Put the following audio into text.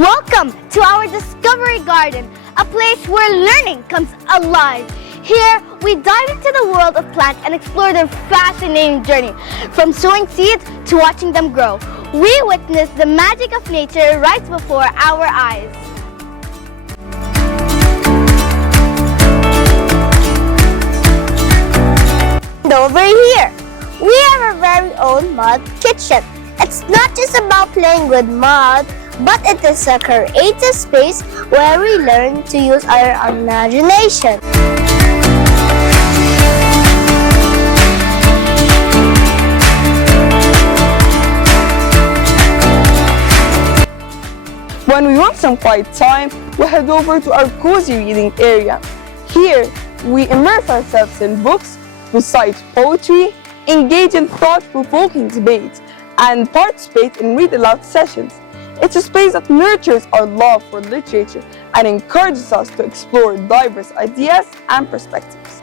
Welcome to our Discovery Garden, a place where learning comes alive. Here, we dive into the world of plants and explore their fascinating journey, from sowing seeds to watching them grow. We witness the magic of nature right before our eyes. And over here, we have our very own mud kitchen. It's not just about playing with mud, but it is a creative space where we learn to use our imagination. When we want some quiet time, we head over to our cozy reading area. Here, we immerse ourselves in books, recite poetry, engage in thought-provoking debates, and participate in read-aloud sessions. It's a space that nurtures our love for literature and encourages us to explore diverse ideas and perspectives.